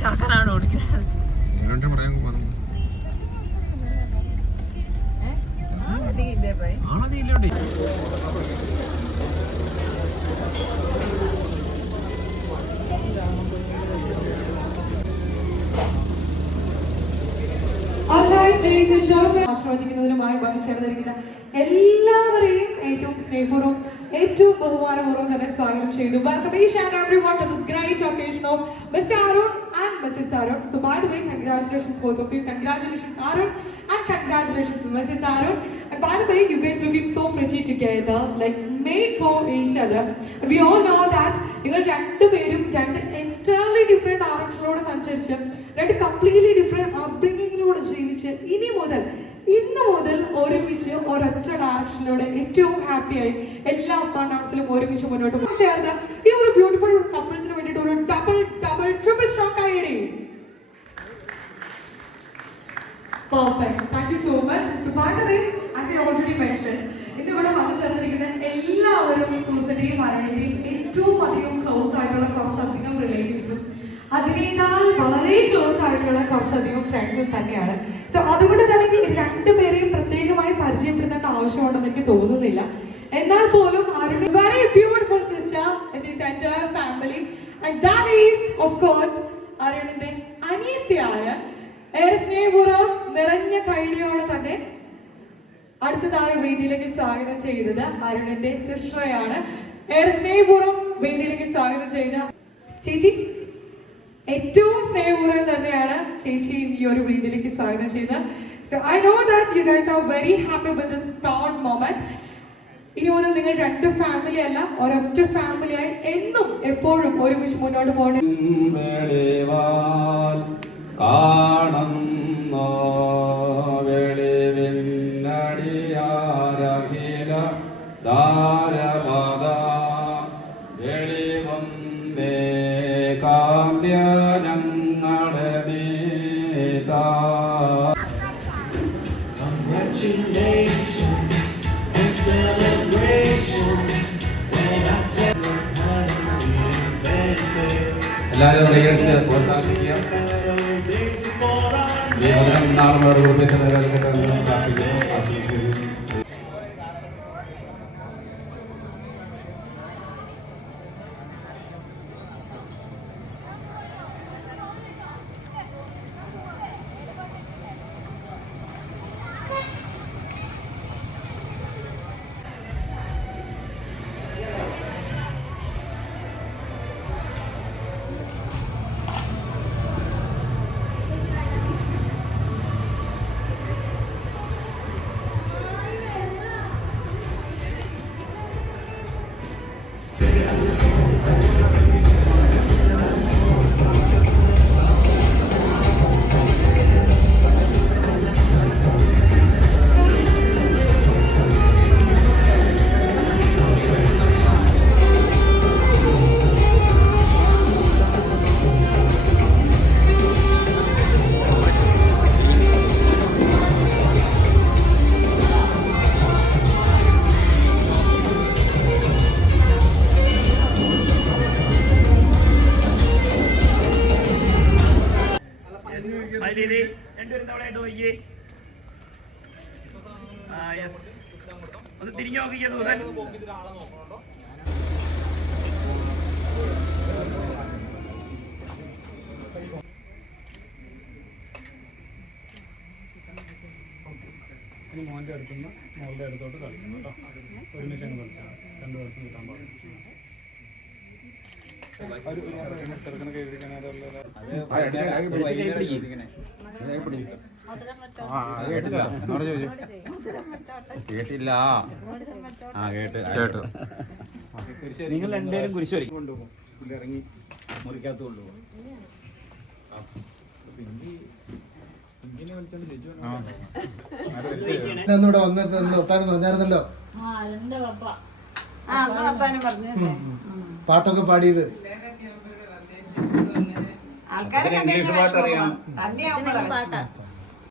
ചെറുക്കനാണ് ഓടിക്കുന്നത്. ആശ്രവദിക്കുന്നതിനുമായി വന്നു ചേർന്നിരിക്കുന്ന എല്ലാവരെയും ഏറ്റവും സ്നേഹപൂർവ്വം ഏറ്റവും ബഹുമാനപൂർവ്വം തന്നെ സ്വാഗതം ചെയ്തു. Welcome each and everyone to this great occasion of Mr. Arun and Mrs. Arun. So by the way, congratulations both of you. Congratulations Arun and congratulations Mrs. Arun. And by the way, you guys looking so pretty together, like made for each other. And we all know that നിങ്ങൾ രണ്ടുപേരും രണ്ട് entirely different ആരംഭങ്ങളോട് സഞ്ചരിച്ച് രണ്ട് completely different അപ്ബ്രിംഗിങ്ങിലൂടെ ജീവിച്ച് ഇന്ന് മുതൽ ഒരുമിച്ച് ഒരൊറ്റ ഡയറക്ഷനിലൂടെ ഏറ്റവും ഹാപ്പിയായി എല്ലാ അപ്പാർട്ട്മെന്റ്സിലും ഒരുമിച്ച് മുന്നോട്ട് ചേർന്ന് ഈ ഒരു ബ്യൂട്ടിഫുൾ കപ്പിൾസിന് വേണ്ടിയിട്ട് ഒരു ഡബിൾ ട്രിപ്പിൾ സ്ട്രോക്ക് ആയിടേ. Perfect. Thank you so much. So by the way, as I already mentioned, ഇന്നിവിടെ വന്നു ചേർന്നിരിക്കുന്ന എല്ലാവരും സൂസന്റെയും മരണയുടെയും ഏറ്റവും അധികം ക്ലോസ് ആയിട്ടുള്ള കുറച്ചധികം റിലേറ്റീവ്സും അതിനേക്കാൾ വളരെ ക്ലോസ് ആയിട്ടുള്ള കുറച്ചധികം ഫ്രണ്ട്സും തന്നെയാണ്. സോ അതുകൊണ്ട് തന്നെ രണ്ടുപേരെയും പ്രത്യേകമായി പരിചയപ്പെടുത്തേണ്ട ആവശ്യമുണ്ടെന്ന് എനിക്ക് തോന്നുന്നില്ല. എന്നാൽ പോലും അവരുടെ very beautiful sister in this entire family, and that is of course അരുണിന്റെ അനിയത്തിയായ ഏറെ സ്നേഹപൂർവ്വം നിറഞ്ഞ കൈഡിയോടെ തന്നെ അടുത്തതായി വേദിയിലേക്ക് സ്വാഗതം ചെയ്തത് അരുണിന്റെ സിസ്റ്ററെയാണ്. ഏറെ സ്നേഹപൂർവ്വം വേദിയിലേക്ക് സ്വാഗതം ചെയ്ത ചേച്ചി, ഏറ്റവും സ്നേഹപൂർവ്വം തന്നെയാണ് ചേച്ചി ഈ ഒരു വേദിയിലേക്ക് സ്വാഗതം ചെയ്തത്. So I know that you guys are very happy with this proud moment. ഇനി മുതൽ നിങ്ങൾ രണ്ട് ഫാമിലി അല്ല, ഒരൊറ്റ ഫാമിലിയായി എന്നും എപ്പോഴും ഒരുമിച്ച് മുന്നോട്ട് പോകണം. എല്ലാവരും കൈയടിച്ച് പ്രോത്സാഹിപ്പിക്കുക. നാളെ പ്രാർത്ഥിക്കുന്നു, ആശംസിക്കുന്നു. ചെയ്ത് രണ്ടുപേരും തവളയായിട്ട് നോക്കിയേ. യെസ്, ഒന്ന് തിരിഞ്ഞു നോക്കിക്കേ ദൂതൻ. മോൻ്റെ അടുത്തുനിന്ന് മോളുടെ അടുത്തോട്ട് കളിക്കുന്നു കേട്ടോ. ഒരുമിച്ച് അങ്ങ് കളിച്ചാൽ രണ്ടു പേർക്കും കിട്ടാൻ പാടില്ല. കേട്ടില്ല. ആ കേട്ടു. നിങ്ങൾ രണ്ടുപേരും കുരിശ് വരയ്ക്കും. കൊണ്ടുപോകും, ഇറങ്ങി മുറിക്കകത്ത് കൊണ്ടുപോകും. ഇവിടെ വന്നിട്ട് പറഞ്ഞായിരുന്നല്ലോ പാട്ടൊക്കെ പാടിയത്. ആൾക്കാരെ ഇംഗ്ലീഷ് പാട്ട് അറിയാം. പാട്ടാ